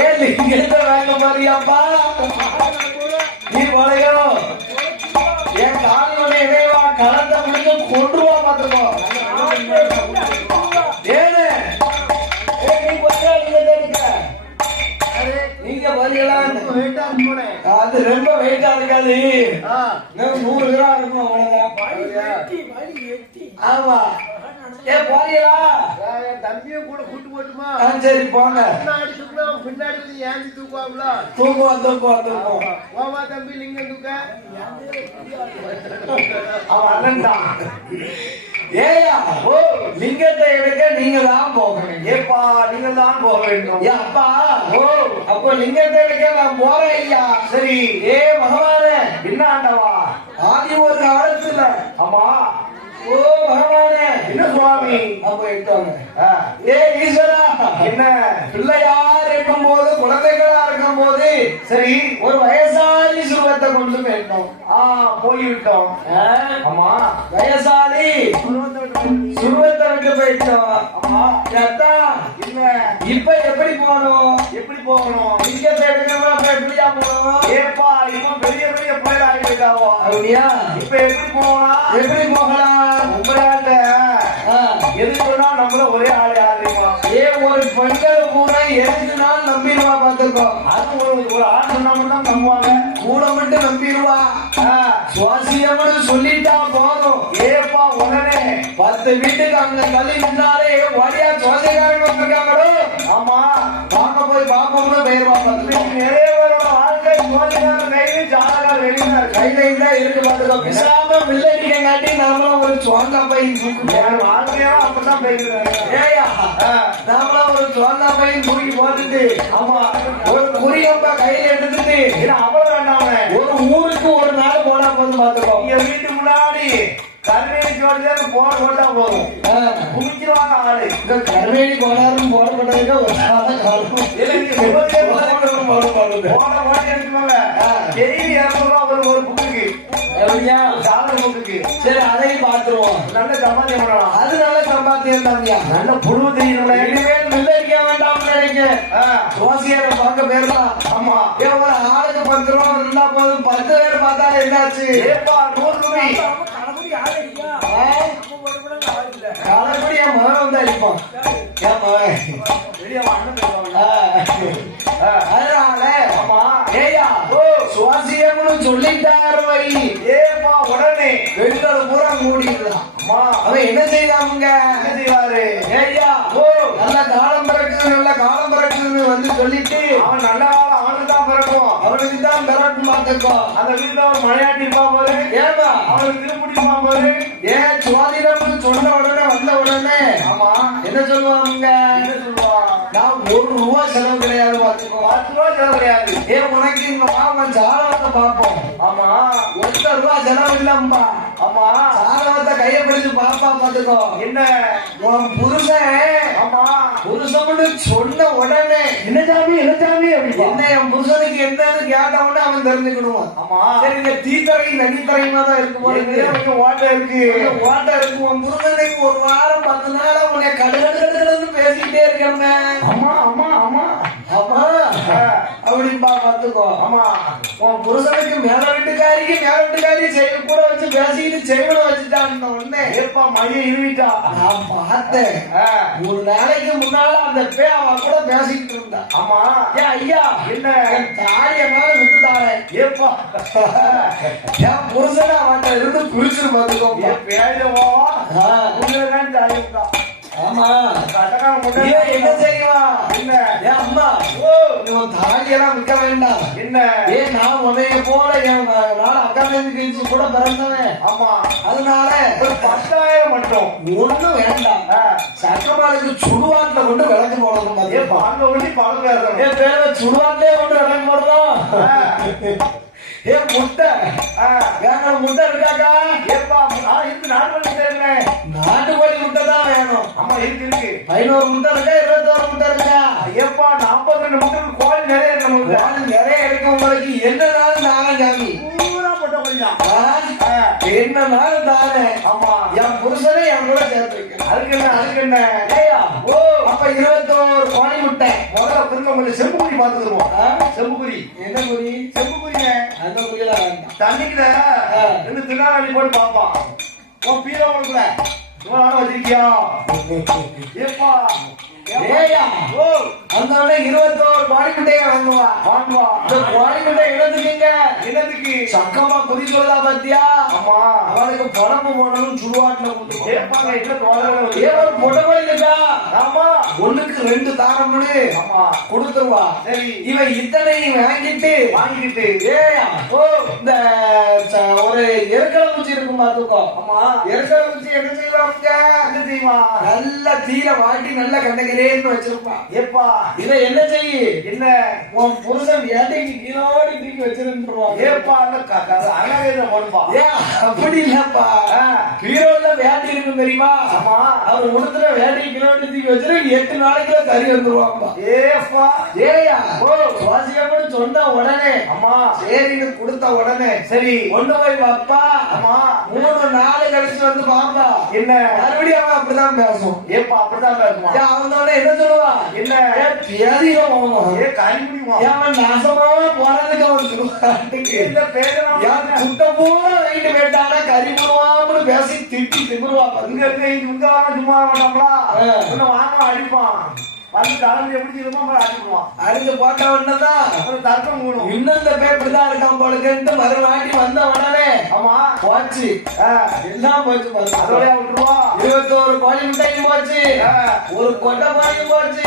ஏன் லிங்கத்தை வாங்க போறியாப்பா? நீ போலையோ என் காலியோட இடைவா களத்தை முடிஞ்சு கொண்டுவா பாத்துக்கோ. ஏழு நீ போறியா? நீங்க போறீங்களா? அது ரொம்ப வெயிட்டா இருக்காது. 100 கிராம் இருக்கும் அவ்வளவுதான். ஆமா ஏன் போறீங்களா? தம்பியும் கூட கூட்டு போட்டுமா? சரி போங்க. பின்னாடி ஏஞ்சி தூக்குவாங்களா? தூக்குவோம். போவா தம்பி லிங்கம் தூக்க. அவன் அண்ணன் தான். ஏயா லிங்கத்தை எடுக்க நீங்க தான் போகணும். ஏப்பா நீங்க தான் போக வேண்டும். அப்பா அப்போ லிங்கத்தை எடுக்க நான் போறேன் ஐயா. சரி ஏ பகவானே என்ன ஆண்டவா? ஆதி ஒரு காலத்துல ஆமா பகவானே என்ன சுவாமி? அப்போ எடுத்தாங்க. ஏ ஈஸ்வரா என்ன பிள்ளையார் இருக்கும் போது குழந்தைகளா இருக்கும் போது சரி ஒரு வயசாலி சுருவத்தை கொண்டு போயிட்டோம். போய்விட்டோம். ஆமா வயசாலி சுருவத்தை விட்டு போயிட்டோம். ஆமா அத்தா என்ன இப்ப எப்படி போகணும்? எப்படி போகணும்? லிங்கத்தை எடுக்கணும். அப்ப எப்படியா போகணும்? ஏப்பா இன்னும் பெரிய பெரிய பிள்ளைகள் ஆகிட்டாவோ. அப்படியா? இப்ப எப்படி போகலாம்? எப்படி போகலாம்? உங்களாட்ட எது சொன்னா நம்மள ஒரே ஆள் யாருமா? ஒரு பெண்கள் கூட எதுனாலும் நம்பிடுவா பாத்துக்கோ. அது ஒரு ஆள் சொன்னா மட்டும் நம்புவாங்க. கூட மட்டும் நம்பிடுவா. சுவாசியம்னு சொல்லிட்டா போதும். ஏப்பா உடனே 10 வீட்டுக்கு அங்க தள்ளி நின்றாலே வழியா சுவாசிக்காரங்க வந்திருக்காங்களோ. ஆமா வாங்க போய் பாப்போம்னு பெயர் பாப்பா. நிறைய பேரோட வாழ்க்கை சுவாசிக்காரன் கையில ஜாதகா வெளியில கையில இருக்கு பாத்துக்கோ. பிசாம வில்லடிக்க காட்டி நாமளும் ஒரு சுவாங்கா பை வாழ்க்கையா அப்படிதான் போயிருக்காங்க. ஏயா நாமளும் ஒரு சுவாங்கா பை தூக்கி போட்டுட்டு ஆமா ஒரு குறியப்பா கையில எடுத்துட்டு அவ்வளவு வேண்டாம ஒரு ஊருக்கு ஒரு நாள் போனா போதும் பாத்துக்கோ. இங்க வீட்டு முன்னாடி கருவேலி ஜோடியாக போட்டா போதும். குமிச்சிருவாங்க ஆளு. இந்த கருவேலி கோடாரும் போடப்பட்டதுக்கு ஒரு காலம் போட எடுத்துவாங்க. டெய்லி 200 ஒரு புக்குக்கு சாதன புக்குக்கு. சரி அதையும் பாத்துருவோம். நல்ல சம்பாத்தியம் பண்ணலாம். அது நல்ல சம்பாத்தியம் தாங்க. நல்ல புழுவு தெரியல. இனிமேல் மில்லடிக்க வேண்டாம் நினைக்க சோசியரை பார்க்க போயிடலாம். ஆமா ஒரு ஆளுக்கு 10 ரூபா இருந்தா போதும். 10 பேர் பார்த்தா என்னாச்சு? ஏப்பா 100 ரூபாய் காலப்படி என் மகன் வந்து அடிப்பான். என் அதனால ஏயா சுவாசியம்னு சொல்லிட்டாரு வை. ஏப்பா உடனே பெண்கள் பூரா மூடிடலாம். அவன் என்ன செய்தாமுங்க? என்ன செய்வாரு? ஏய்யா நல்ல காலம் பிறக்குன்னு வந்து சொல்லிட்டு அவன் நல்ல காலம் அவனுக்கு தான் பிறக்கும். அவனுக்கு தான் பிறக்கும் பார்த்துக்கோ. அந்த வீட்டுல அவன் மழையாட்டி இருப்பான் போது ஏமா அவனுக்கு திருப்பிடிப்பான் போது ஏன் சுவாதிரம்னு சொன்ன உடனே வந்த உடனே ஆமா என்ன சொல்லுவாங்க? என்ன சொல்லுவான்? நான் 1 ரூபா செலவு கிடையாது பார்த்துக்கோ. 10 ரூபா செலவு கிடையாது. ஏன் உனக்கு இங்க மாமன் சாதகத்தை பார்ப்போம். ஆமா 1 ரூபா செலவு இல்லம்பா. ஆமா சாதகத்தை கையை பிடிச்சு பாப்பா பார்த்துக்கோ. என்ன உன் புருஷன் ஆமா புருஷன்னு சொன்ன உடனே என்ன சாமி அப்படிப்பா என்ன என் புருஷனுக்கு என்னன்னு கேட்டவொடனே அவன் தெரிஞ்சுக்கணும். ஆமா சரி இந்த தீத்தரையும் நடித்தரையுமா தான் இருக்கும் போல இருக்கு. வாட்டை இருக்கு வாட்டை இருக்கும். உன் புருஷனுக்கு ஒரு வாரம் 10 நாளா உன்னை கடுகடுன்னு பேசிக்கிட்டே இருக்கமே. ஆமா ஆமா ஆமா ஆமா அப்படின்பா பாத்துக்கோ. ஆமா உன் புருஷனுக்கு மேல வீட்டுக்காரி செய்ய கூட வச்சு பேசிக்கிட்டு செய்வன வச்சுட்டான் உடனே ஏப்பா மைய இருவிட்டா நான் பார்த்தேன். 3 நாளைக்கு முன்னால அந்த அவ கூட பேசிக்கிட்டு இருந்தா. ஆமா ஏன் ஐயா என்ன என் தாலிய மேல விட்டுட்டாரே. ஏப்பா என் புருஷனை அவன்கிட்ட இருந்து பிரிச்சுட்டு பாத்துக்கோ. பேரவா உங்களதான் தாலியா ஆமா கட்டக்கார ஏன் என்ன செய்வா என்ன ஏன் அம்மா நீ உன் தாலியெல்லாம் விற்க வேண்டாம். என்ன ஏன் நான் உன்னைய போல என் அக்கா கழிச்சு கூட பிறந்தவன். ஆமா அதனால ஒரு 10,000 மட்டும் ஒண்ணும் வேண்டாம். சக்கரமாளுக்கு சுடுவாட்டில கொண்டு விளக்கு போடணும். ஏப்பா அந்த ஒளி பழக்கம் என் பேர சுடுவாட்டிலே கொண்டு விளக்கு போடணும். ஏன் முட்டை வேற முட்டை இருக்காக்கா? ஏப்பா இருக்கு நாட்டுக்கோழி முட்டை நாட்டுக்கோழி முட்டை தான் வேணும். ஆமா இருக்கு 11 முட்டை இருக்கா 21 முட்டை இருக்கா? ஏப்பா 42 முட்டை கோழி நிறைய இருக்கு நமக்கு. கோழி நிறைய இருக்கு. உங்களுக்கு என்னனாலும் தானே சாமி. பூரா முட்டை கொஞ்சம் என்னனாலும் தானே. ஆமா என் புருஷனை என் கூட சேர்த்து வைக்கிறேன். அதுக்கு என்ன ஏய்யா அப்ப 21 கோழி முட்டை. முதல்ல திரும்ப கொஞ்சம் செம்புக்குறி பார்த்துருவோம். செம்புக்குறி என்ன குறி? செம்புக்குறிங்க அந்த குறியெல்லாம் வேண்டாம். தண்ணிக்குல 2 திருநாளி போட்டு பார்ப்பான். உன் பீரோ உனக்குல வச்சிருக்கியா? ஏப்பா ஏய்யா அந்த 21 கோழி முட்டையை வாங்குவா. வாங்குவா இந்த கோழி முட்டை என்னதுக்குங்க? என்னதுக்கு சக்கமா குறி சொல்லா பாத்தியா? ஆமா அவனுக்கு பழப்பு போடணும் சுடுவாட்டில கொடுத்து. ஏப்பாங்க இல்ல தோழர்கள் ஒரு பொட்டை கோழி இருக்கா? ஆமா ஒண்ணுக்கு 2 தாரம்னு ஆமா கொடுத்துருவா. சரி இவன் இத்தனையும் வாங்கிட்டு ஏயா இந்த ஒரு எருக்கலை பூச்சி இருக்கும் பாத்துக்கோ. ஆமா எருக்கலை பூச்சி என்ன செய்வாங்க? என்ன செய்வா? நல்ல தீல வாட்டி நல்ல கண்டகிறேன்னு வச்சிருப்பா. ஏப்பா இதை என்ன செய்ய? என்ன உன் புருஷன் வேட்டைக்கு கீழோடி தூக்கி வச்சிருந்துருவான். ஏப்பா அழகா போடுப்பா. ஏன் அப்படி இல்லப்பா. பீரோல வேட்டி இருக்கும் தெரியுமா? ஆமா அவர் உடுத்துற வேட்டைக்கு கீழோடி தூக்கி வச்சிரு 8 நாளைக்குள்ள கறி வந்துருவாப்பா. ஏப்பா ஏயா சுவாசிக்கப்பட்டு சொன்ன உடனே அம்மா சரின்னு கொடுத்த உடனே சரி கொண்டு போய் பாப்பா. ஆமா 3 நாள் கழிச்சு வந்து பாப்பா. என்ன மறுபடியும் அவன் அப்படிதான் பேசும். ஏப்பா அப்படிதான் பேசுமா? அவனோட என்ன சொல்லுவா? என்ன பேதிகம் ஏ கறிமுடியுமா? அவன் நாசமாவா போறதுக்கு அவன் சொல்லுவாட்டுக்கு இந்த பேசலாம் சுத்த பூரா வைட்டு கேட்டானா கறி போடுவான்னு பேசி திட்டி திமுருவா. இங்க இருக்க இந்த வாரம் சும்மா மாட்டாங்களா? இன்னும் வாங்க அடிப்பான். வந்து தலைமை எப்படி இருமோ அடிப்பான். அடிச்சு போட்ட உடனேதான் ஒரு தர்க்கம் கூடும். இன்னும் இந்த பேப்பர் இருக்கான் போலுக்குன்ட்டு மறுநாட்டி வந்த உடனே ஆமா போச்சு எல்லாம் போச்சு. அதோட விட்டுருவா 21 கோழி முட்டையும் போச்சு. ஒரு கொட்டை பாயும் போச்சு.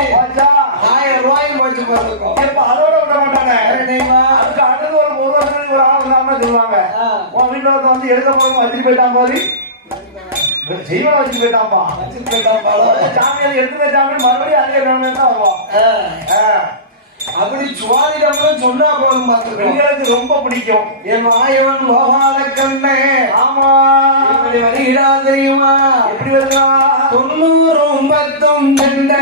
1000 ரூபாயும் போச்சு பாத்துக்கோ. இப்ப அதோட விட மாட்டாங்க. அதுக்கு அடுத்து ஒரு வருஷத்துக்கு ஒரு ஆள் இருந்தாங்க சொல்லுவாங்க. உன் வீட்டுல வந்து எடுக்க போறோம் வச்சுட்டு போயிட்டான் போது செய்வன வச்சுட்டு போயிட்டான்பா. வச்சுட்டு போயிட்டான் சாமியார் எடுத்து போயிட்டாங்க மறுபடியும் அதே வேணும் தான் வருவான். அப்படி சுவாதிடம் சொன்னா போதும் பாத்துக்கோ. பெண்களுக்கு ரொம்ப பிடிக்கும். என் மாயவன் கோபால கண்ணே. ஆமா இப்படி வருகிறா தெரியுமா? எப்படி வருகிறா? 90 10 2